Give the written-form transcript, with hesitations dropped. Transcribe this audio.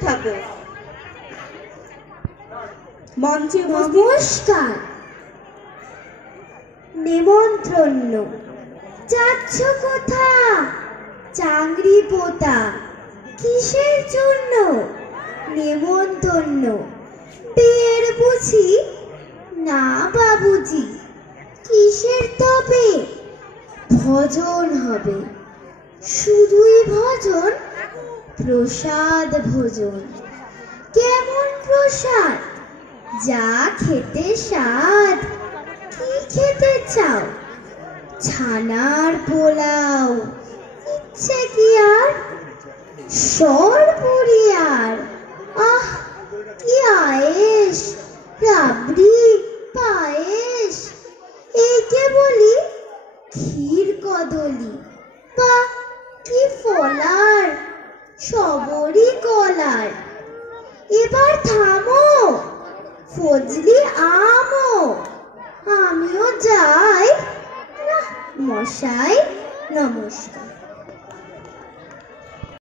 থাকো। মঞ্চে নমস্কার। নেমন্ত্রণ যাচ্ছ কোথা? চাংড়ি পোতা কিসের জন্য? নেমন্তন্ন বিয়ের বুঝি? না বাবুজি। কিসের তবে? ভজন হবে। শুধুই ভজন? প্রসাদ ভোজন। কেমন প্রসাদ? যা খেতে স্বাদ। কি খেতে চাও? ছানার পোলাও। ইচ্ছে কি আর? সরপুরিয়ার। আহ কি আয়েশ! রাবড়ি পায়েস। একে বলি ক্ষীর কদলি। বা কি ফলার! সবরি কলার। এবার থামো, ফজলি আমও। আমিও যাই। না মশাই, নমস্কার।